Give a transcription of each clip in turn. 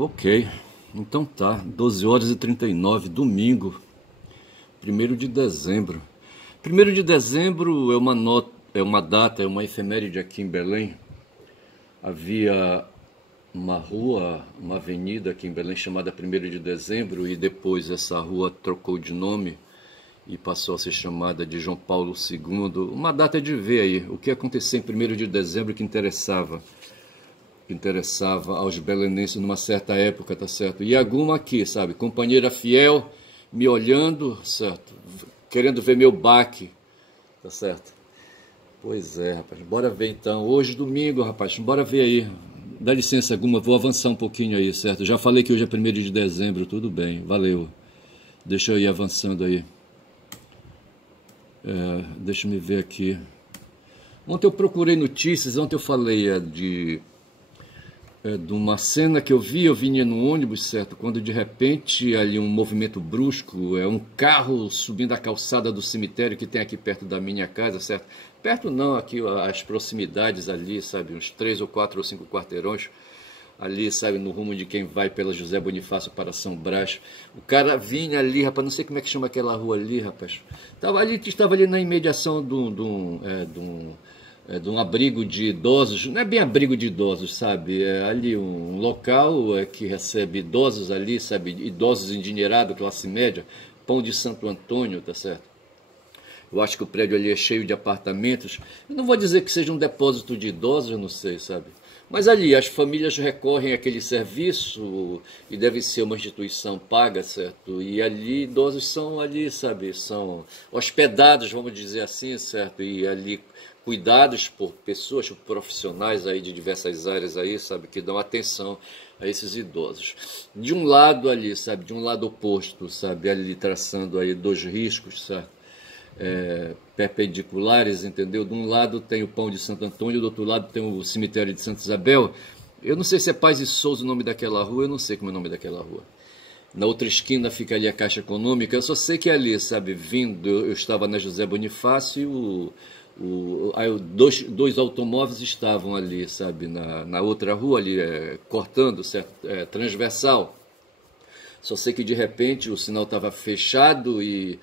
Ok, então tá, 12 horas e 39, domingo, 1º de dezembro. 1º de dezembro é uma data, é uma efeméride aqui em Belém. Havia uma rua, uma avenida aqui em Belém chamada 1º de dezembro, e depois essa rua trocou de nome e passou a ser chamada de João Paulo II. Uma data de ver aí o que aconteceu em 1º de dezembro que interessava aos belenenses numa certa época, tá certo? E alguma aqui, sabe, companheira fiel, me olhando, certo? Querendo ver meu baque, tá certo? Pois é, rapaz, bora ver então. Hoje, domingo, rapaz, bora ver aí. Dá licença alguma, vou avançar um pouquinho aí, certo? Já falei que hoje é 1º de dezembro, tudo bem, valeu. Deixa eu ir avançando aí. Deixa eu ver aqui. Ontem eu procurei notícias, ontem eu falei de uma cena que eu vinha no ônibus, certo? Quando de repente ali um movimento brusco, um carro subindo a calçada do cemitério que tem aqui perto da minha casa, certo? Perto não, aqui as proximidades ali, sabe? Uns 3 ou 4 ou 5 quarteirões ali, sabe? No rumo de quem vai pela José Bonifácio para São Brás. O cara vinha ali, rapaz, não sei como é que chama aquela rua ali, rapaz. Estava ali na imediação de um abrigo de idosos, não é bem abrigo de idosos, sabe? É ali um local que recebe idosos ali, sabe? Idosos endinheirados, classe média, Pão de Santo Antônio, tá certo? Eu acho que o prédio ali é cheio de apartamentos. Eu não vou dizer que seja um depósito de idosos, eu não sei, sabe? Mas ali as famílias recorrem àquele serviço e deve ser uma instituição paga, certo? E ali idosos são ali, sabe? São hospedados, vamos dizer assim, certo? E ali cuidados por pessoas, por profissionais aí de diversas áreas aí, sabe? Que dão atenção a esses idosos. De um lado ali, sabe? De um lado oposto, sabe? Ali traçando aí dois riscos, certo? Perpendiculares, entendeu? De um lado tem o Pão de Santo Antônio, do outro lado tem o cemitério de Santa Isabel. Eu não sei se é Paz e Souza o nome daquela rua, eu não sei como é o nome daquela rua. Na outra esquina fica ali a Caixa Econômica, eu só sei que ali, sabe, vindo, eu estava na José Bonifácio e aí dois automóveis estavam ali, sabe, na outra rua ali, cortando, certo, transversal. Só sei que de repente o sinal estava fechado e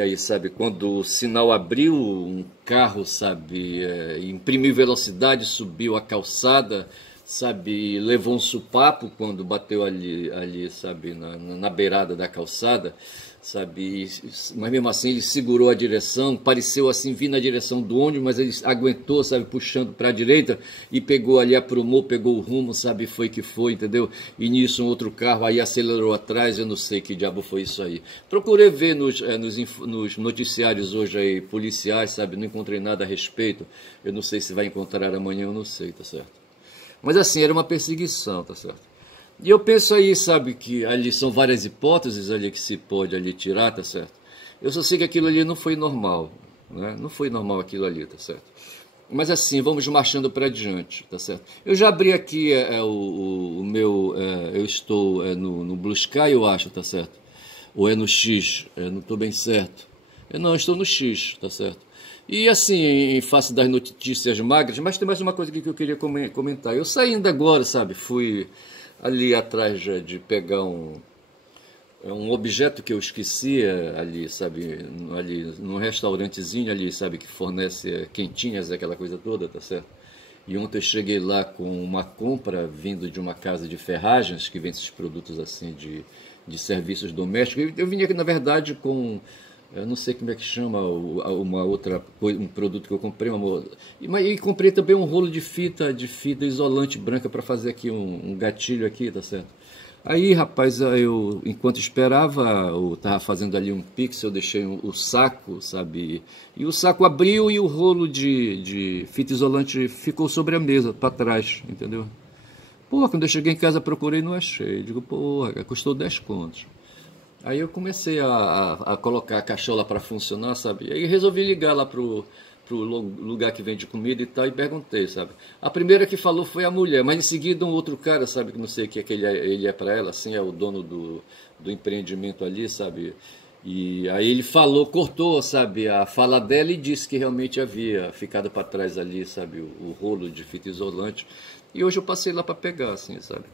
aí, sabe, quando o sinal abriu, um carro, sabe, imprimiu velocidade, subiu a calçada, sabe, levou um supapo quando bateu ali sabe, na beirada da calçada, sabe, mas mesmo assim ele segurou a direção, pareceu assim vir na direção do ônibus, mas ele aguentou, sabe, puxando para a direita e pegou ali, aprumou, pegou o rumo, sabe, foi que foi, entendeu? E nisso um outro carro aí acelerou atrás, eu não sei que diabo foi isso aí. Procurei ver nos noticiários hoje aí, policiais, sabe, não encontrei nada a respeito, eu não sei se vai encontrar amanhã, eu não sei, tá certo? Mas assim, era uma perseguição, tá certo? E eu penso aí, sabe, que ali são várias hipóteses ali que se pode ali tirar, tá certo? Eu só sei que aquilo ali não foi normal, né? Não foi normal aquilo ali, tá certo? Mas assim, vamos marchando para diante, tá certo? Eu já abri aqui o meu, eu estou no Blue Sky, eu acho, tá certo? Ou é no X, não estou bem certo. Eu não, estou no X, tá certo? E assim, em face das notícias magras, mas tem mais uma coisa aqui que eu queria comentar. Eu saindo agora, sabe, fui ali atrás de pegar um objeto que eu esqueci ali, sabe, ali num restaurantezinho ali, sabe, que fornece quentinhas, aquela coisa toda, tá certo? E ontem eu cheguei lá com uma compra vindo de uma casa de ferragens, que vende esses produtos assim de serviços domésticos. Eu vim aqui, na verdade, com... Eu não sei como é que chama uma outra coisa, um produto que eu comprei, e comprei também um rolo de fita isolante branca para fazer aqui um gatilho aqui, tá certo? Aí, rapaz, eu enquanto esperava, eu tava fazendo ali um pix, eu deixei o saco, sabe? E o saco abriu e o rolo de fita isolante ficou sobre a mesa, para trás, entendeu? Pô, quando eu cheguei em casa procurei e não achei. Digo, pô, custou 10 contos. Aí eu comecei a colocar a cachola para funcionar, sabe? Aí resolvi ligar lá pro lugar que vende comida e tal, e perguntei, sabe? A primeira que falou foi a mulher, mas em seguida um outro cara, sabe? Que não sei o que ele é para ela, assim, é o dono do empreendimento ali, sabe? E aí ele falou, cortou, sabe, a fala dela e disse que realmente havia ficado para trás ali, sabe, o rolo de fita isolante. E hoje eu passei lá para pegar, assim, sabe?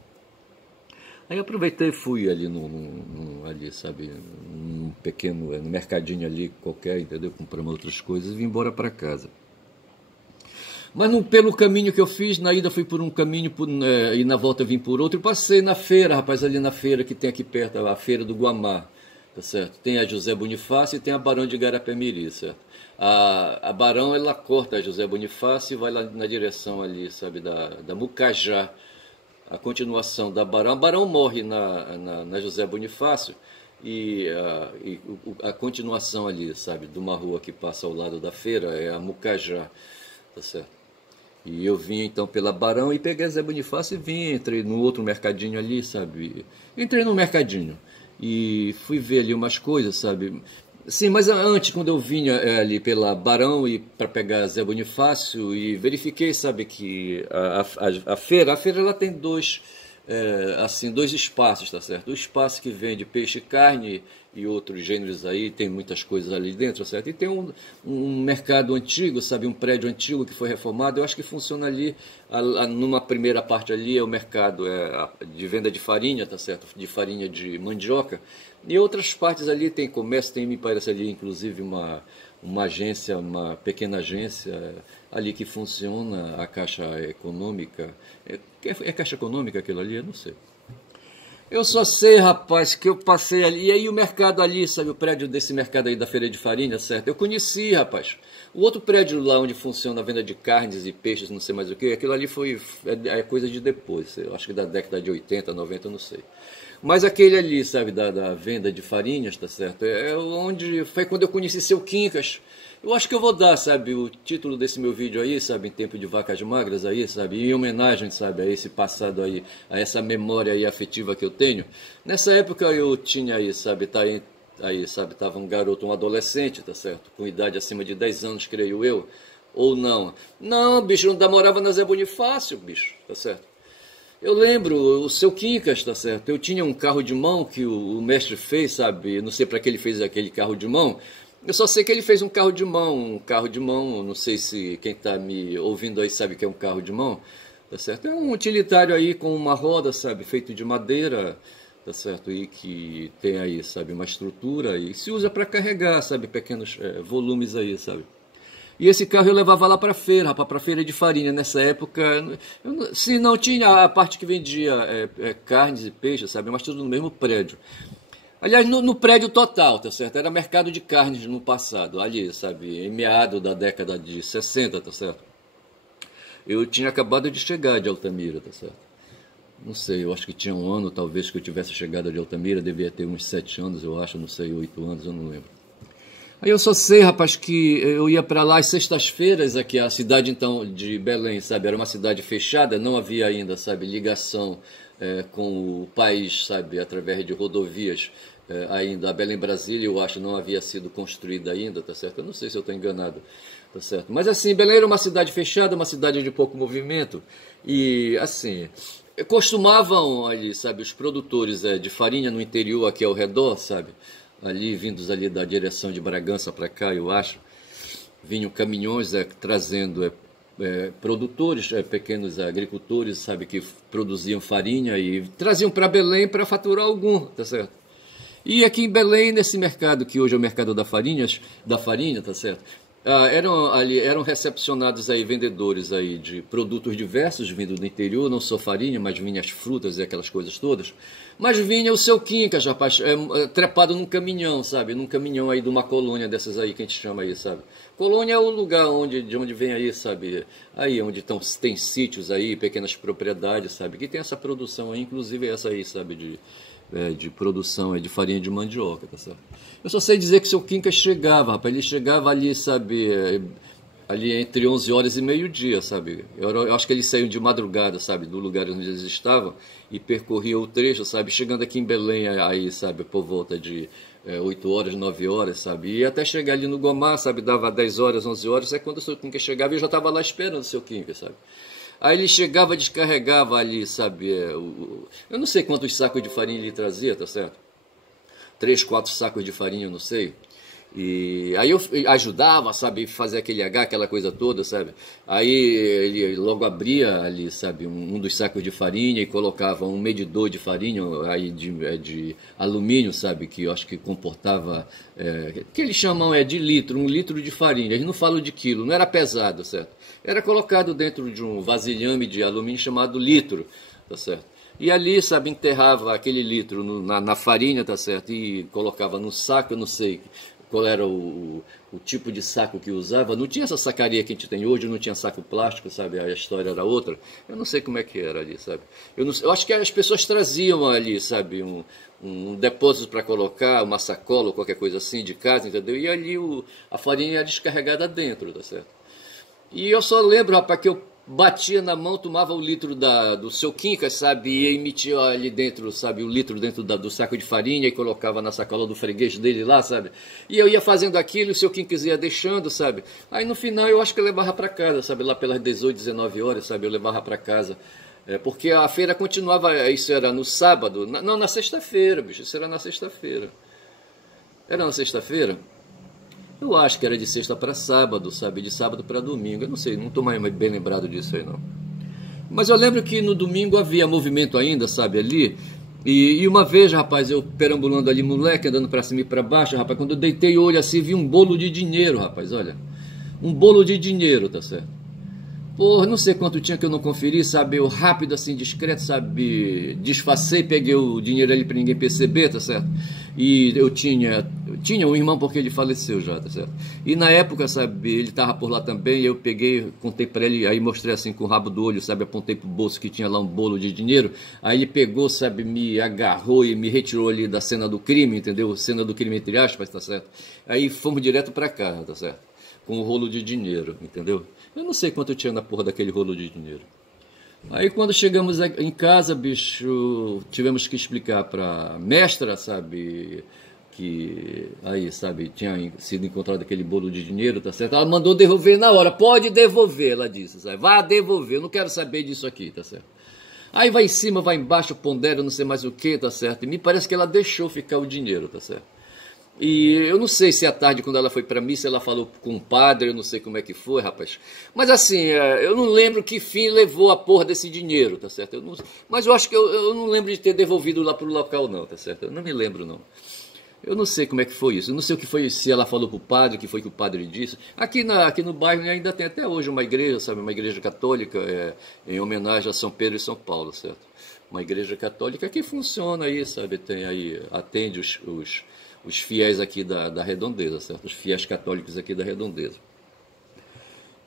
Aí eu aproveitei e fui ali ali, sabe, no mercadinho ali qualquer, entendeu? Compramos outras coisas e vim embora para casa. Mas pelo caminho que eu fiz, na ida fui por um caminho e na volta vim por outro. E passei na feira, rapaz, ali na feira que tem aqui perto, a feira do Guamá, tá certo? Tem a José Bonifácio e tem a Barão de Garapé-Miri, certo? A Barão, ela corta a José Bonifácio e vai lá na direção ali, sabe, da Mucajá. A continuação da Barão. A Barão morre na José Bonifácio e a continuação ali, sabe, de uma rua que passa ao lado da feira é a Mucajá, tá certo? E eu vim então pela Barão e peguei a Zé Bonifácio e vim, entrei no outro mercadinho ali, sabe? Entrei no mercadinho e fui ver ali umas coisas, sabe? Sim, mas antes, quando eu vinha ali pela Barão e para pegar Zé Bonifácio e verifiquei, sabe, que a feira ela tem dois espaços, tá certo? O espaço que vende peixe e carne e outros gêneros aí, tem muitas coisas ali dentro, certo? E tem um mercado antigo, sabe? Um prédio antigo que foi reformado, eu acho que funciona ali, numa primeira parte ali é o mercado de venda de farinha, tá certo? De farinha de mandioca. E outras partes ali tem comércio, tem, me parece ali, inclusive, uma agência, uma pequena agência ali que funciona, a Caixa Econômica. É Caixa Econômica aquilo ali? Eu não sei. Eu só sei, rapaz, que eu passei ali, e aí o mercado ali, sabe, o prédio desse mercado aí da Feira de Farinha, certo? Eu conheci, rapaz. O outro prédio lá onde funciona a venda de carnes e peixes, não sei mais o que, aquilo ali é coisa de depois, eu acho que da década de 80, 90, eu não sei. Mas aquele ali, sabe, da venda de farinhas, tá certo? Foi quando eu conheci seu Quincas. Eu acho que eu vou dar, sabe, o título desse meu vídeo aí, sabe, em tempo de vacas magras aí, sabe, em homenagem, sabe, a esse passado aí, a essa memória aí afetiva que eu tenho. Nessa época eu tinha aí, sabe, tava um garoto, um adolescente, tá certo, com idade acima de 10 anos, creio eu, ou não. Não, bicho, eu não morava na Zé Bonifácio, bicho, tá certo. Eu lembro, o seu Quincas, tá certo, eu tinha um carro de mão que o mestre fez, sabe, não sei para que ele fez aquele carro de mão. Eu só sei que ele fez um carro de mão, não sei se quem está me ouvindo aí sabe que é um carro de mão, tá certo? É um utilitário aí com uma roda, sabe, feito de madeira, tá certo? E que tem aí, sabe, uma estrutura e se usa para carregar, sabe, pequenos volumes aí, sabe? E esse carro eu levava lá para a feira, rapaz, para a feira de farinha. Nessa época, se não tinha a parte que vendia carnes e peixes, sabe, mas tudo no mesmo prédio. Aliás, no prédio total, tá certo? Era mercado de carnes no passado, ali, sabe? Em meado da década de 60, tá certo? Eu tinha acabado de chegar de Altamira, tá certo? Não sei, eu acho que tinha um ano, talvez, que eu tivesse chegado de Altamira, devia ter uns 7 anos, eu acho, não sei, 8 anos, eu não lembro. Aí eu só sei, rapaz, que eu ia para lá às sextas-feiras, aqui, a cidade, então, de Belém, sabe? Era uma cidade fechada, não havia ainda, sabe, ligação com o país, sabe, através de rodovias ainda. A Belém-Brasília, eu acho, não havia sido construída ainda, tá certo? Eu não sei se eu estou enganado, tá certo? Mas assim, Belém era uma cidade fechada, uma cidade de pouco movimento e, assim, costumavam ali, sabe, os produtores de farinha no interior aqui ao redor, sabe, ali vindos ali da direção de Bragança para cá, eu acho, vinham caminhões trazendo produtores, pequenos agricultores, sabe, que produziam farinha e traziam para Belém para faturar algum, tá certo? E aqui em Belém, nesse mercado que hoje é o mercado da farinha, tá certo? Eram recepcionados aí vendedores aí de produtos diversos vindo do interior, não só farinha, mas vinha as frutas e aquelas coisas todas. Mas vinha o seu Quincas, rapaz, trepado num caminhão, sabe? Num caminhão aí de uma colônia dessas aí que a gente chama aí, sabe? Colônia é o lugar de onde vem aí, sabe? Aí onde tem sítios aí, pequenas propriedades, sabe? Que tem essa produção aí, inclusive essa aí, sabe? De produção de farinha de mandioca, tá certo? Eu só sei dizer que o seu Quincas chegava, rapaz, ele chegava ali, sabe, ali entre 11 horas e meio-dia, sabe? Eu acho que eles saíam de madrugada, sabe, do lugar onde eles estavam e percorriam o trecho, sabe, chegando aqui em Belém aí, sabe, por volta de 8 horas, 9 horas, sabe, e até chegar ali no Gomar, sabe, dava 10 horas, 11 horas, é quando o seu Quincas chegava e eu já estava lá esperando o seu Quincas, sabe? Aí ele chegava, descarregava ali, sabe, eu não sei quantos sacos de farinha ele trazia, tá certo? 3, 4 sacos de farinha, eu não sei. E aí eu ajudava, sabe, fazer aquele H, aquela coisa toda, sabe. Aí ele logo abria ali, sabe, um dos sacos de farinha e colocava um medidor de farinha, aí de alumínio, sabe, que eu acho que comportava, que eles chamam de litro, 1 litro de farinha. Eles não falam de quilo, não era pesado, certo. Era colocado dentro de um vasilhame de alumínio chamado litro, tá certo. E ali, sabe, enterrava aquele litro na farinha, tá certo, e colocava no saco, eu não sei qual era o tipo de saco que usava. Não tinha essa sacaria que a gente tem hoje, não tinha saco plástico, sabe? A história era outra. Eu não sei como é que era ali, sabe? Eu acho que as pessoas traziam ali, sabe, um depósito para colocar, uma sacola ou qualquer coisa assim de casa, entendeu? E ali a farinha era descarregada dentro, tá certo? E eu só lembro, rapaz, que eu batia na mão, tomava o litro do seu Quincas, sabe, e emitia ali dentro, sabe, o litro dentro do saco de farinha e colocava na sacola do freguês dele lá, sabe. E eu ia fazendo aquilo, o seu Quincas ia deixando, sabe. Aí no final eu acho que eu levava para casa, sabe, lá pelas 18, 19 horas, sabe, eu levava para casa. Porque a feira continuava, isso era no sábado, não, na sexta-feira, bicho, isso era na sexta-feira. Era na sexta-feira? Eu acho que era de sexta para sábado, sabe? De sábado para domingo. Eu não sei, não estou mais bem lembrado disso aí, não. Mas eu lembro que no domingo havia movimento ainda, sabe, ali. E uma vez, rapaz, eu perambulando ali, moleque, andando para cima e para baixo, rapaz, quando eu deitei o olho assim, vi um bolo de dinheiro, rapaz, olha. Um bolo de dinheiro, tá certo? Porra, não sei quanto tinha que eu não conferi, sabe? Eu rápido assim, discreto, sabe? Disfarcei, peguei o dinheiro ali para ninguém perceber, tá certo? E eu tinha um irmão porque ele faleceu já, tá certo? E na época, sabe, ele tava por lá também, eu peguei, contei para ele, aí mostrei assim com o rabo do olho, sabe? Apontei pro bolso que tinha lá um bolo de dinheiro, aí ele pegou, sabe, me agarrou e me retirou ali da cena do crime, entendeu? Cena do crime entre aspas, tá certo? Aí fomos direto para casa, tá certo? Com o rolo de dinheiro, entendeu? Eu não sei quanto eu tinha na porra daquele rolo de dinheiro. Aí quando chegamos em casa, bicho, tivemos que explicar pra mestra, sabe, que aí, sabe, tinha sido encontrado aquele bolo de dinheiro, tá certo? Ela mandou devolver na hora, pode devolver, ela disse, sabe, vá devolver, eu não quero saber disso aqui, tá certo? Aí vai em cima, vai embaixo, pondera, não sei mais o que, tá certo? E me parece que ela deixou ficar o dinheiro, tá certo? E eu não sei se à tarde, quando ela foi para missa, ela falou com o padre, eu não sei como é que foi, rapaz. Mas assim, eu não lembro que fim levou a porra desse dinheiro, tá certo? Mas eu acho que eu não lembro de ter devolvido lá pro local, não, tá certo? Eu não me lembro, não. Eu não sei como é que foi isso. Eu não sei o que foi, se ela falou pro padre, o que foi que o padre disse. Aqui no bairro ainda tem até hoje uma igreja, sabe? Uma igreja católica, em homenagem a São Pedro e São Paulo, certo? Uma igreja católica que funciona aí, sabe? Tem aí, atende os fiéis aqui da Redondeza, certo? Os fiéis católicos aqui da Redondeza.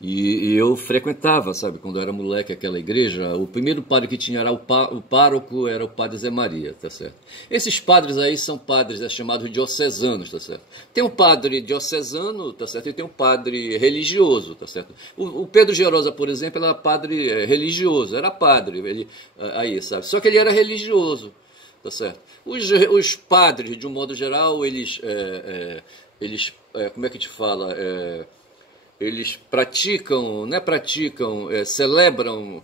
E eu frequentava, sabe, quando eu era moleque, aquela igreja. O primeiro padre que tinha era o pároco, era o padre Zé Maria, tá certo? Esses padres aí são padres chamados diocesanos, tá certo? Tem um padre diocesano, tá certo? E tem um padre religioso, tá certo? O Pedro Gerosa, por exemplo, era padre religioso, era padre, ele, aí, sabe? Só que ele era religioso, tá certo? Os padres, de um modo geral, eles como é que te fala? Eles praticam, não é praticam, celebram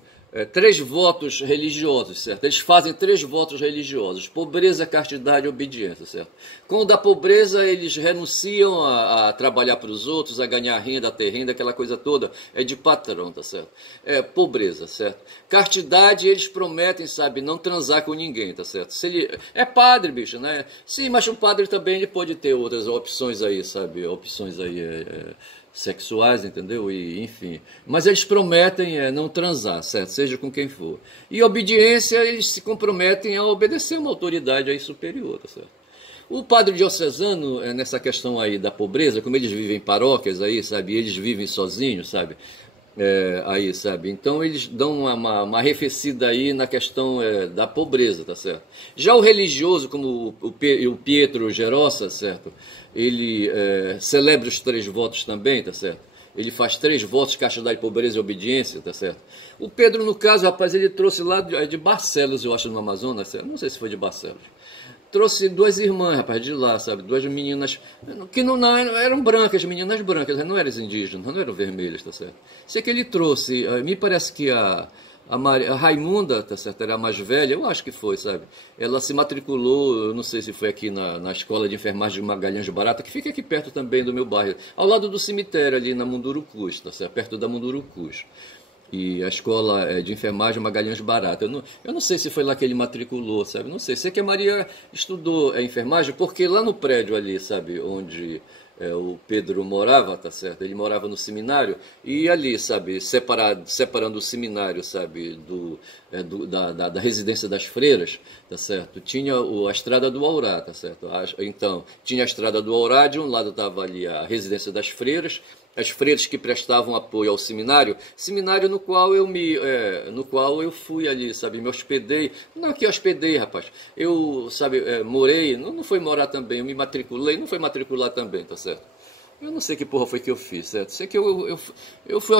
3 votos religiosos, certo? Eles fazem 3 votos religiosos: pobreza, castidade e obediência, certo? Com o da pobreza, eles renunciam a trabalhar para os outros, a ganhar renda, a ter renda, aquela coisa toda, de patrão, tá certo? Pobreza, certo? Castidade, eles prometem, sabe, não transar com ninguém, tá certo? Se ele é padre, bicho, né? Sim, mas um padre também ele pode ter outras opções aí, sabe? Opções aí sexuais, entendeu? E, enfim. Mas eles prometem não transar, certo? Seja com quem for. E obediência, eles se comprometem a obedecer uma autoridade aí superior, tá certo? O padre diocesano, nessa questão aí da pobreza, como eles vivem em paróquias aí, sabe? Eles vivem sozinhos, sabe? Aí, sabe? Então eles dão uma arrefecida aí na questão da pobreza, tá certo? Já o religioso, como o Pietro Gerossa, certo? Ele celebra os 3 votos também, tá certo? Ele faz 3 votos, castidade, pobreza e obediência, tá certo? O Pedro, no caso, rapaz, ele trouxe lá de Barcelos, eu acho, no Amazonas, não sei se foi de Barcelos. Trouxe 2 irmãs, rapaz, de lá, sabe? 2 meninas que não eram brancas, meninas brancas, não eram indígenas, não eram vermelhas, tá certo? Sei que ele trouxe, me parece que a A Raimunda, tá certo, era a mais velha, eu acho que foi, sabe? Ela se matriculou, eu não sei se foi aqui na escola de enfermagem de Magalhães de Barata, que fica aqui perto também do meu bairro, ao lado do cemitério ali na Mundurucus, tá certo? Perto da Mundurucus. E a escola de enfermagem Magalhães Barata. Eu não sei se foi lá que ele matriculou, sabe? Não sei. Sei que a Maria estudou enfermagem, porque lá no prédio ali, sabe, onde o Pedro morava, tá certo? Ele morava no seminário, e ali, sabe, separando o seminário, sabe, da residência das freiras, tá certo? Tinha a estrada do Aurá, tá certo? Então, tinha a estrada do Aurá, de um lado estava ali a residência das freiras, as freiras que prestavam apoio ao seminário no qual eu fui ali, sabe, me hospedei, não que eu hospedei, rapaz, eu, sabe, morei, não foi morar também, eu me matriculei, não foi matricular também, tá certo? Eu não sei que porra foi que eu fiz, certo? Sei que eu fui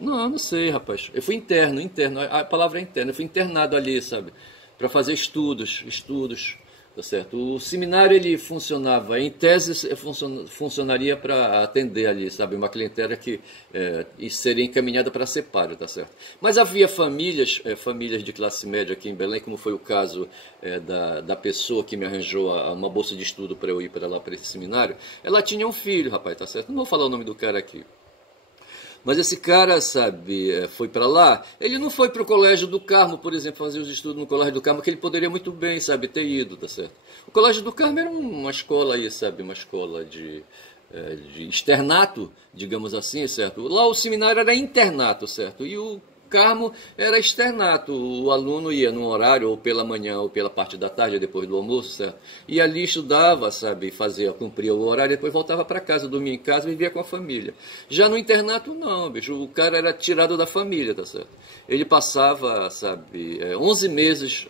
não sei, rapaz, eu fui interno, a palavra é interno, eu fui internado ali, sabe, para fazer estudos, tá certo? O seminário ele funcionava, em tese funcionaria para atender ali, sabe, uma clientela que seria encaminhada para separo, tá certo? Mas havia famílias de classe média aqui em Belém, como foi o caso da pessoa que me arranjou uma bolsa de estudo para eu ir para lá para esse seminário. Ela tinha um filho, rapaz, tá certo? Não vou falar o nome do cara aqui. Mas esse cara, sabe, foi para lá, ele não foi para o Colégio do Carmo, por exemplo, fazer os estudos no Colégio do Carmo, que ele poderia muito bem, sabe, ter ido, tá certo? O Colégio do Carmo era uma escola aí, sabe, uma escola de externato, digamos assim, certo? Lá o seminário era internato, certo? E o Carmo era externato, o aluno ia num horário, ou pela manhã, ou pela parte da tarde, depois do almoço, certo? E ali estudava, sabe, cumpria o horário, depois voltava para casa, dormia em casa, vivia com a família. Já no internato, não, bicho, o cara era tirado da família, tá certo? Ele passava, sabe, 11 meses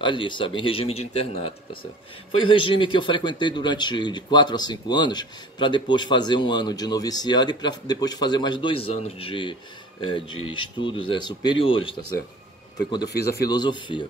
ali, sabe, em regime de internato, tá certo? Foi o regime que eu frequentei durante de 4 a 5 anos, para depois fazer um ano de noviciado e para depois fazer mais 2 anos de estudos superiores, tá certo? Foi quando eu fiz a filosofia.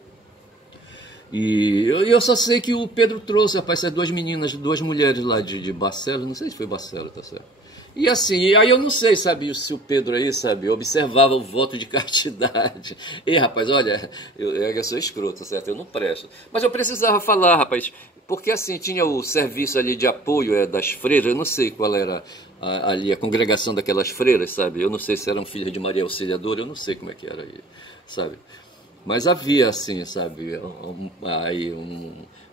E eu só sei que o Pedro trouxe, rapaz, essas 2 meninas, 2 mulheres lá de Barcelos, não sei se foi Barcelos, tá certo? E assim, aí eu não sei, sabe, se o Pedro aí, sabe, observava o voto de castidade. E, rapaz, olha, eu sou escroto, certo? Eu não presto. Mas eu precisava falar, rapaz, porque assim, tinha o serviço ali de apoio das freiras, eu não sei qual era ali a congregação daquelas freiras, sabe? Eu não sei se eram filhas de Maria Auxiliadora, eu não sei como é que era aí, sabe? Mas havia assim, sabe, aí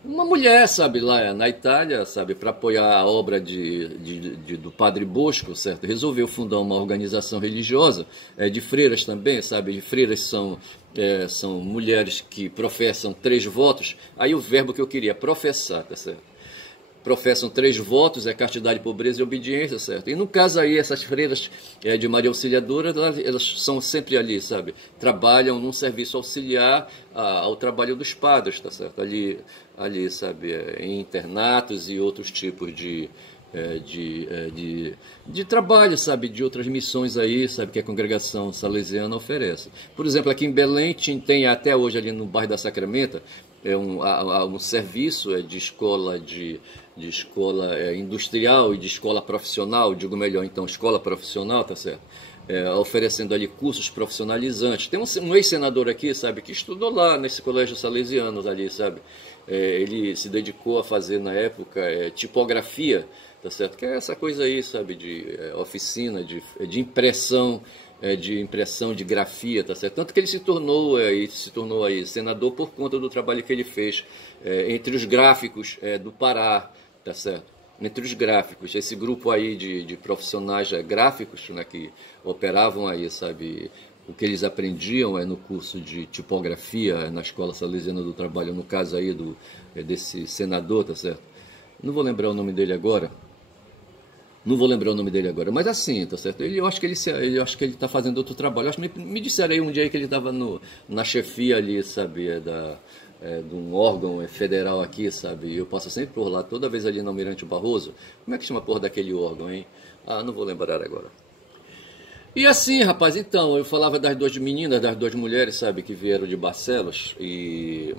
uma mulher, sabe, lá na Itália, sabe, para apoiar a obra do Padre Bosco, certo? Resolveu fundar uma organização religiosa, de freiras também, sabe? De freiras são mulheres que professam 3 votos, aí o verbo que eu queria, professar, tá certo? Professam 3 votos, castidade, pobreza e obediência, certo? E no caso aí, essas freiras de Maria Auxiliadora, elas são sempre ali, sabe? Trabalham num serviço auxiliar ao trabalho dos padres, tá certo? Ali sabe, em internatos e outros tipos de trabalho, sabe, de outras missões aí, sabe, que a congregação salesiana oferece. Por exemplo, aqui em Belém tem até hoje ali no bairro da Sacramenta, um serviço de escola industrial e de escola profissional, digo melhor então, escola profissional, tá certo? Oferecendo ali cursos profissionalizantes. Tem um ex-senador aqui, sabe, que estudou lá nesse colégio salesiano ali, sabe? Ele se dedicou a fazer na época tipografia, tá certo? Que é essa coisa aí, sabe, de oficina, de impressão, de grafia, tá certo? Tanto que ele se tornou aí senador por conta do trabalho que ele fez entre os gráficos do Pará, tá certo? Entre os gráficos, esse grupo aí de profissionais gráficos, né, que operavam aí, sabe, o que eles aprendiam no curso de tipografia na Escola Salesiana do Trabalho, no caso aí desse senador, tá certo? Não vou lembrar o nome dele agora. Mas assim, tá certo? Eu acho que ele está fazendo outro trabalho. Me disseram aí um dia aí que ele estava na chefia ali, sabe, de um órgão federal aqui, sabe? Eu passo sempre por lá, toda vez ali no Almirante Barroso. Como é que chama a porra daquele órgão, hein? Ah, não vou lembrar agora. E assim, rapaz, então, eu falava das duas meninas, das duas mulheres, sabe, que vieram de Barcelos,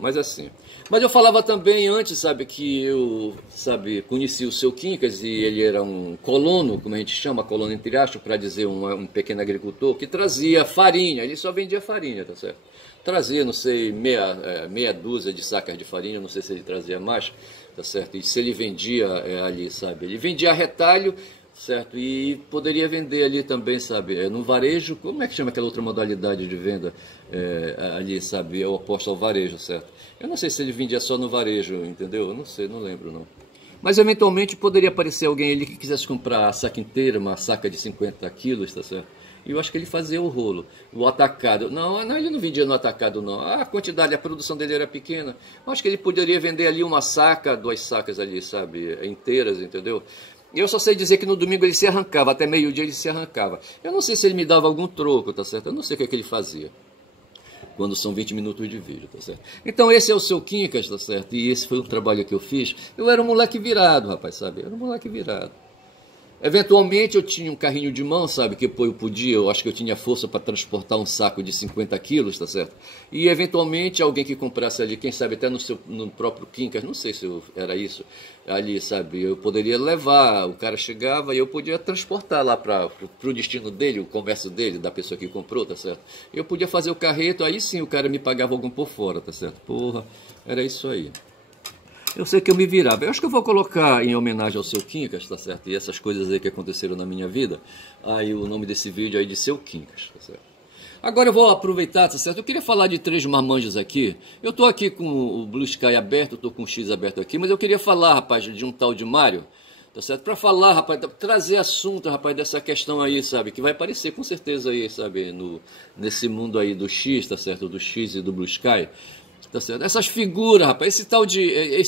mas assim. Mas eu falava também antes, sabe, que eu, sabe, conheci o seu Quincas e ele era um colono, como a gente chama, colono entre aspas, para dizer um pequeno agricultor, que trazia farinha, ele só vendia farinha, tá certo? Trazia, não sei, meia dúzia de sacas de farinha, não sei se ele trazia mais, tá certo? E se ele vendia ali, sabe, ele vendia a retalho, certo? E poderia vender ali também, sabe? No varejo, como é que chama aquela outra modalidade de venda ali, sabe? É oposto ao varejo, certo? Eu não sei se ele vendia só no varejo, entendeu? Eu não sei, não lembro, não. Mas eventualmente poderia aparecer alguém ali que quisesse comprar a saca inteira, uma saca de 50 quilos, tá certo? E eu acho que ele fazia o rolo, o atacado. Não, ele não vendia no atacado, não. A quantidade, a produção dele era pequena. Eu acho que ele poderia vender ali uma saca, duas sacas ali, sabe? Inteiras, entendeu? Eu só sei dizer que no domingo ele se arrancava, até meio-dia ele se arrancava. Eu não sei se ele me dava algum troco, tá certo? Eu não sei o que ele fazia quando são 20 minutos de vídeo, tá certo? Então esse é o seu Quincas, tá certo? E esse foi o trabalho que eu fiz. Eu era um moleque virado, rapaz, sabe? Eu era um moleque virado. Eventualmente eu tinha um carrinho de mão, sabe, que eu podia, eu acho que eu tinha força para transportar um saco de 50 quilos, tá certo? E eventualmente alguém que comprasse ali, quem sabe até no próprio Quincas, não sei se era isso, ali, sabe, eu poderia levar, o cara chegava e eu podia transportar lá para o destino dele, o comércio dele, da pessoa que comprou, tá certo? Eu podia fazer o carreto, aí sim o cara me pagava algum por fora, tá certo? Porra, era isso aí. Eu sei que eu me virava. Eu acho que eu vou colocar em homenagem ao seu Quincas, tá certo? E essas coisas aí que aconteceram na minha vida. Aí o nome desse vídeo aí de seu Quincas, tá certo? Agora eu vou aproveitar, tá certo? Eu queria falar de três marmanjos aqui. Eu tô aqui com o Blue Sky aberto, eu tô com o X aberto aqui, mas eu queria falar, rapaz, de um tal de Mário, tá certo? Para falar, rapaz, trazer assunto, rapaz, dessa questão aí, sabe? Que vai aparecer com certeza aí, sabe? Nesse mundo aí do X, tá certo? Do X e do Blue Sky. Tá certo? Essas figuras, rapaz, esse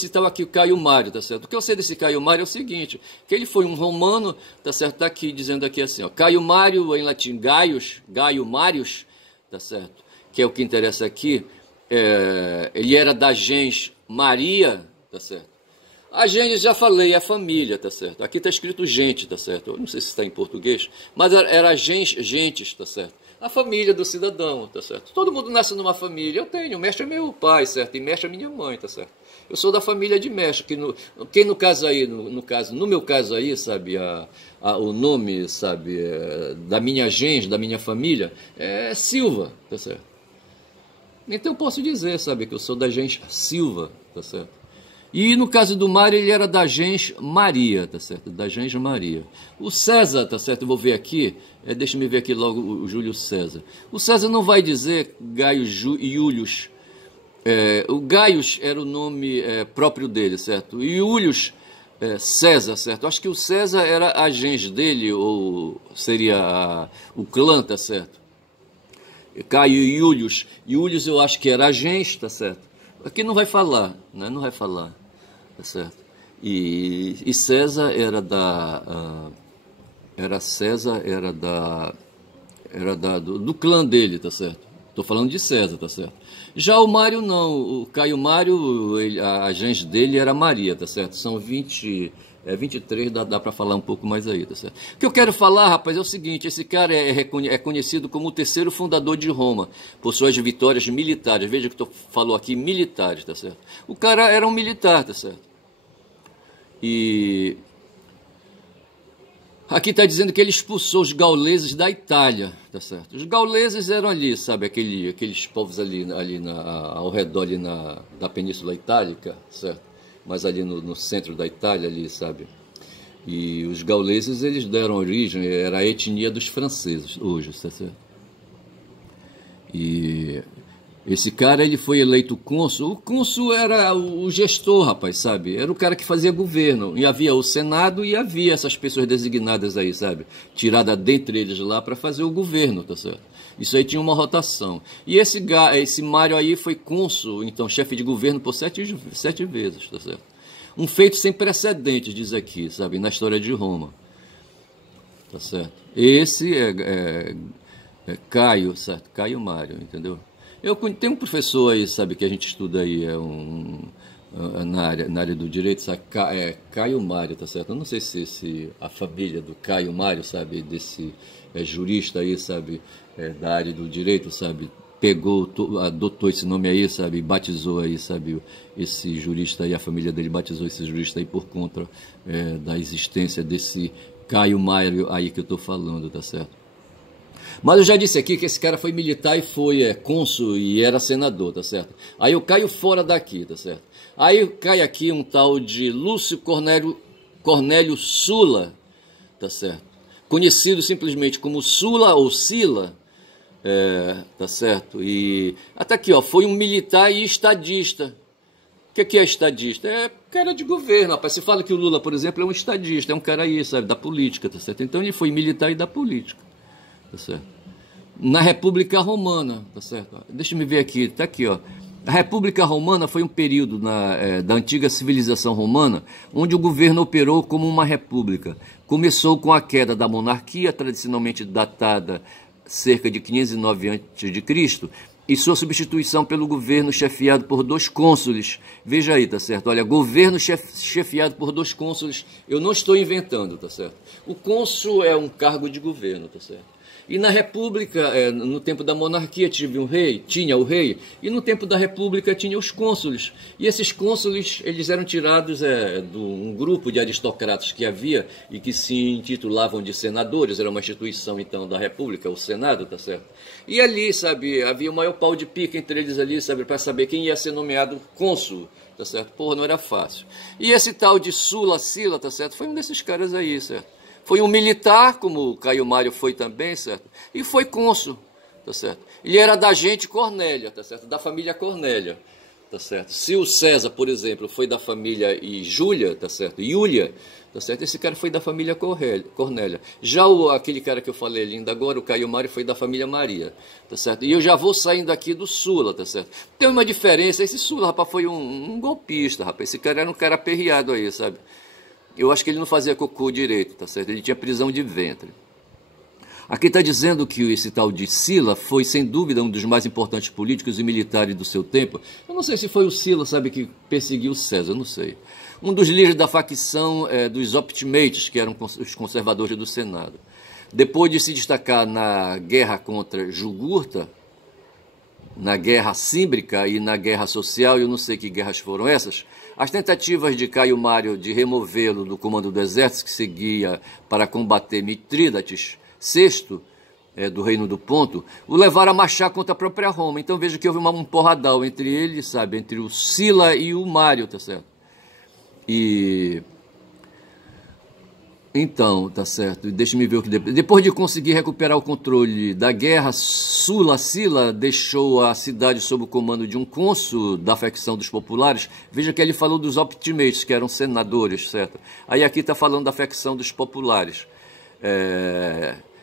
tal aqui, o Caio Mário, tá certo? O que eu sei desse Caio Mário é o seguinte, que ele foi um romano, tá certo? Tá aqui, dizendo aqui assim, ó, Caio Mário, em latim, Gaio Mários, tá certo? Que é o que interessa aqui, ele era da gens Maria, tá certo? A gens, já falei, é a família, tá certo? Aqui tá escrito gente, tá certo? Eu não sei se está em português, mas era gentes, tá certo? A família do cidadão, tá certo? Todo mundo nasce numa família. Eu tenho, o mestre é meu pai, certo? E mestre é minha mãe, tá certo? Eu sou da família de mestre, quem no caso aí, no meu caso aí, sabe, o nome, sabe, da minha gens, da minha família, é Silva, tá certo? Então eu posso dizer, sabe, que eu sou da gens Silva, tá certo? E no caso do Mário, ele era da gens Maria, tá certo? Da gens Maria. O César, tá certo? Eu vou ver aqui, deixa-me ver aqui logo o Júlio César. O César não vai dizer Gaio Iulius. O Gaius era o nome próprio dele, certo? E Iulius César, certo? Acho que o César era a gens dele, ou seria o clã, tá certo? Caio Iulius. Iulius eu acho que era a gens, tá certo? Aqui não vai falar, né? Não vai falar, tá certo? E César era do clã dele, tá certo? Tô falando de César, tá certo? Já o Mário não, o Caio Mário, a gens dele era Maria, tá certo? São 23, dá para falar um pouco mais aí, tá certo? O que eu quero falar, rapaz, é o seguinte, esse cara é conhecido como o terceiro fundador de Roma, por suas vitórias militares. Veja que falou aqui, militares, tá certo? O cara era um militar, tá certo? E aqui está dizendo que ele expulsou os gauleses da Itália, tá certo? Os gauleses eram ali, sabe, aqueles povos ali ao redor ali da Península Itálica, certo? Mas ali no centro da Itália, ali, sabe? E os gauleses, eles deram origem, era a etnia dos franceses, hoje, tá certo? E esse cara, ele foi eleito cônsul. O cônsul era o gestor, rapaz, sabe? Era o cara que fazia governo. E havia o Senado e havia essas pessoas designadas aí, sabe? Tirada dentre eles lá para fazer o governo, tá certo? Isso aí tinha uma rotação. E esse Mário aí foi cônsul, então chefe de governo por 7 vezes, tá certo? Um feito sem precedentes, diz aqui, sabe? Na história de Roma. Tá certo? Esse é Caio, certo? Caio Mário, entendeu? Eu tenho um professor aí, sabe, que a gente estuda aí, na área do direito, sabe? Caio Mário, tá certo? Eu não sei se a família do Caio Mário, sabe, desse jurista aí, sabe, da área do direito, sabe, adotou esse nome aí, sabe, batizou aí, sabe, esse jurista aí, a família dele batizou esse jurista aí por conta da existência desse Caio Mário aí que eu tô falando, tá certo? Mas eu já disse aqui que esse cara foi militar e foi cônsul e era senador, tá certo? Aí eu caio fora daqui, tá certo? Aí cai aqui um tal de Lúcio Cornélio Sula, tá certo? Conhecido simplesmente como Sula ou Sila, tá certo? E até aqui, ó, foi um militar e estadista. O que é estadista? É cara de governo, rapaz. Se fala que o Lula, por exemplo, é um estadista, é um cara aí, sabe, da política, tá certo? Então ele foi militar e da política. Tá certo? Na República Romana, tá certo? Deixa eu ver aqui, tá aqui, ó. A República Romana foi um período da antiga civilização romana, onde o governo operou como uma república. Começou com a queda da monarquia, tradicionalmente datada cerca de 509 a.C., e sua substituição pelo governo chefiado por 2 cônsules. Veja aí, tá certo? Olha, governo chefiado por 2 cônsules, eu não estou inventando, tá certo? O cônsul é um cargo de governo, tá certo? E na República, no tempo da monarquia tinha o rei, e no tempo da República tinha os cônsules. E esses cônsules, eles eram tirados de um grupo de aristocratas que havia e que se intitulavam de senadores, era uma instituição então da República, o Senado, tá certo? E ali, sabe, havia o maior pau de pica entre eles ali, sabe, para saber quem ia ser nomeado cônsul, tá certo? Porra, não era fácil. E esse tal de Sila, tá certo? Foi um desses caras aí, certo? Foi um militar, como o Caio Mário foi também, certo? E foi cônsul, tá certo? Ele era da gente Cornélia, tá certo? Da família Cornélia, tá certo? Se o César, por exemplo, foi da família Júlia, tá certo? Iúlia, tá certo? Esse cara foi da família Cornélia. Já aquele cara que eu falei ali ainda agora, o Caio Mário, foi da família Maria, tá certo? E eu já vou saindo aqui do Sula, tá certo? Tem uma diferença, esse Sula, rapaz, foi um golpista, rapaz. Esse cara era um cara aperreado aí, sabe? Eu acho que ele não fazia cocô direito, tá certo? Ele tinha prisão de ventre. Aqui está dizendo que esse tal de Sila foi, sem dúvida, um dos mais importantes políticos e militares do seu tempo. Eu não sei se foi o Sila, sabe, que perseguiu César, eu não sei. Um dos líderes da facção dos Optimates, que eram os conservadores do Senado. Depois de se destacar na guerra contra Jugurta, na guerra símbrica e na guerra social, eu não sei que guerras foram essas, as tentativas de Caio Mário de removê-lo do comando do exército que seguia para combater Mitrídates VI, do Reino do Ponto, o levaram a marchar contra a própria Roma. Então veja que houve um porradão entre eles, sabe, entre o Sila e o Mário, tá certo? Então, tá certo, deixa-me ver o que depois de conseguir recuperar o controle da guerra, Sila deixou a cidade sob o comando de um cônsul da facção dos populares. Veja que ele falou dos Optimates, que eram senadores, certo? Aí aqui está falando da facção dos populares,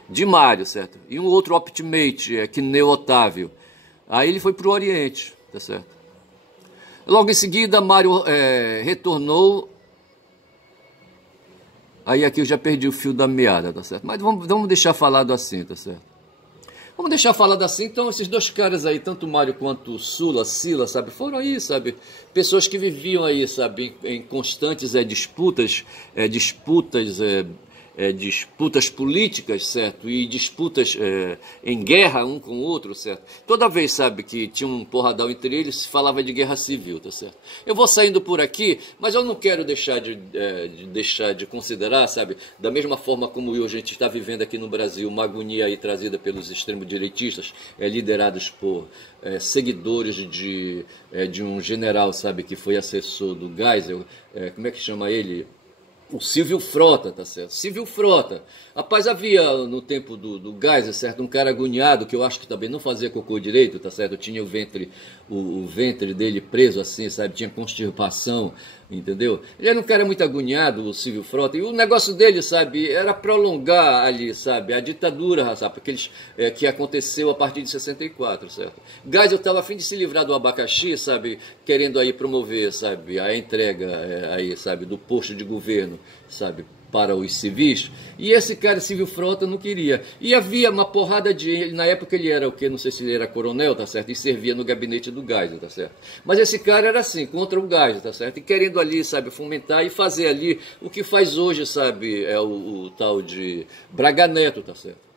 de Mário, certo? E um outro Optimate, Quineu Otávio. Aí ele foi para o Oriente, tá certo? Logo em seguida, Mário retornou. Aí aqui eu já perdi o fio da meada, tá certo? Mas vamos deixar falado assim, tá certo? Vamos deixar falado assim. Então, esses 2 caras aí, tanto o Mário quanto o Sila, sabe, foram aí, sabe? Pessoas que viviam aí, sabe, em constantes disputas políticas, certo? E disputas em guerra um com o outro, certo? Toda vez, sabe, que tinha um porradão entre eles, se falava de guerra civil, tá certo? Eu vou saindo por aqui, mas eu não quero deixar de considerar, sabe, da mesma forma como hoje a gente está vivendo aqui no Brasil, uma agonia aí trazida pelos extremo-direitistas, liderados por seguidores de um general, sabe, que foi assessor do Geisel, como é que chama ele? O Silvio Frota, tá certo? Silvio Frota. Rapaz, havia no tempo do Geisel, certo? Um cara agoniado, que eu acho que também não fazia cocô direito, tá certo? Tinha o ventre dele preso assim, sabe? Tinha constipação, entendeu? Ele era um cara muito agoniado, o Silvio Frota, e o negócio dele, sabe, era prolongar ali, sabe, a ditadura, sabe, que aconteceu a partir de 64, certo? Geisel estava a fim de se livrar do abacaxi, sabe, querendo aí promover, sabe, a entrega aí, sabe, do posto de governo, sabe, para os civis, e esse cara, Silvio Frota, não queria. E havia uma porrada de... Na época ele era o quê? Não sei se ele era coronel, tá certo? E servia no gabinete do Geisel, tá certo? Mas esse cara era assim, contra o Geisel, tá certo? E querendo ali, sabe, fomentar e fazer ali o que faz hoje, sabe, é o tal de Braga Neto, tá certo?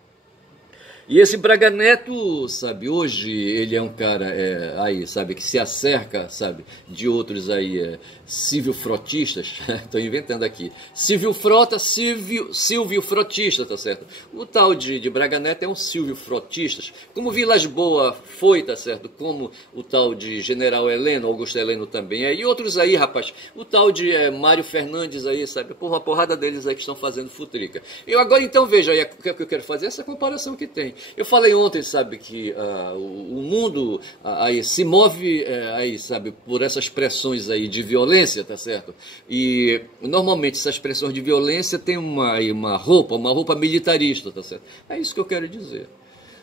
E esse Braga Neto, sabe, hoje ele é um cara aí, sabe, que se acerca, sabe, de outros aí, Silvio Frotistas, estou inventando aqui, Silvio Frota, Silvio Frotista, tá certo? O tal de Braga Neto é um Silvio Frotistas, como Vilas Boas foi, tá certo? Como o tal de General Heleno, Augusto Heleno também é, e outros aí, rapaz, o tal de Mário Fernandes aí, sabe, por uma porrada deles aí que estão fazendo futrica. Eu agora então veja aí, o que eu quero fazer, essa comparação que tem. Eu falei ontem, sabe, que o mundo aí se move aí, sabe, por essas pressões aí de violência, tá certo? E normalmente essas pressões de violência tem uma roupa militarista, tá certo? É isso que eu quero dizer.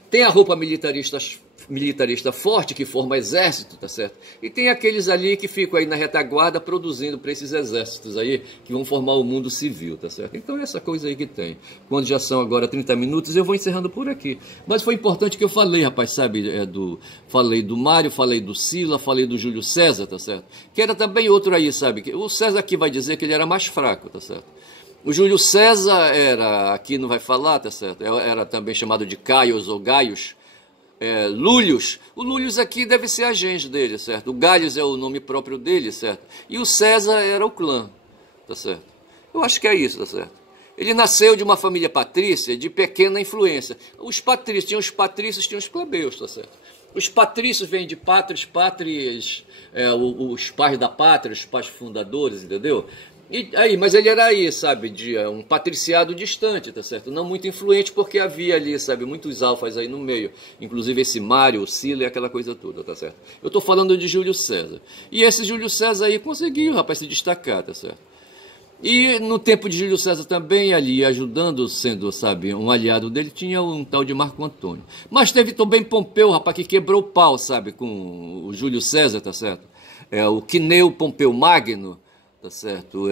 Tem a roupa militarista forte, que forma exército, tá certo? E tem aqueles ali que ficam aí na retaguarda produzindo para esses exércitos aí, que vão formar o mundo civil, tá certo? Então é essa coisa aí que tem. Quando já são agora 30 minutos, eu vou encerrando por aqui. Mas foi importante que eu falei, rapaz, sabe, falei do Mário, falei do Sila, falei do Júlio César, tá certo? Que era também outro aí, sabe? O César aqui vai dizer que ele era mais fraco, tá certo? O Júlio César era, aqui não vai falar, tá certo? Era também chamado de Caios ou Gaios. Lúlius, o Lúlius aqui deve ser a gente dele, certo? O Galhos é o nome próprio dele, certo? E o César era o clã, tá certo? Eu acho que é isso, tá certo? Ele nasceu de uma família patrícia de pequena influência. Os patrícios, tinham os plebeus, tá certo? Os patrícios vêm de pátrias, os pais da pátria, os pais fundadores, entendeu? E aí, mas ele era aí, sabe, de um patriciado distante, tá certo? Não muito influente, porque havia ali, sabe, muitos alfas aí no meio. Inclusive esse Mário, o Sila e aquela coisa toda, tá certo? Eu tô falando de Júlio César. E esse Júlio César aí conseguiu, rapaz, se destacar, tá certo? E no tempo de Júlio César também ali, ajudando, sendo, sabe, um aliado dele, tinha um tal de Marco Antônio. Mas teve também Pompeu, rapaz, que quebrou o pau, sabe, com o Júlio César, tá certo? O Quineu Pompeu Magno, tá certo?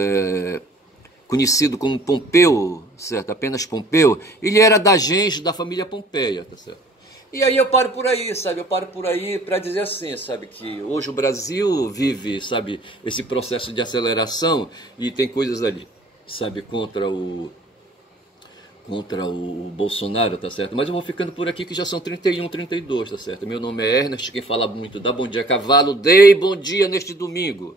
Conhecido como Pompeu, certo? Apenas Pompeu. Ele era da gens da família Pompeia, tá certo? E aí eu paro por aí, sabe? Eu paro por aí para dizer assim, sabe? Que hoje o Brasil vive, sabe? Esse processo de aceleração e tem coisas ali, sabe? Contra o Bolsonaro, tá certo? Mas eu vou ficando por aqui que já são 31, 32, tá certo? Meu nome é Ernest, quem fala muito dá bom dia cavalo, dei bom dia neste domingo.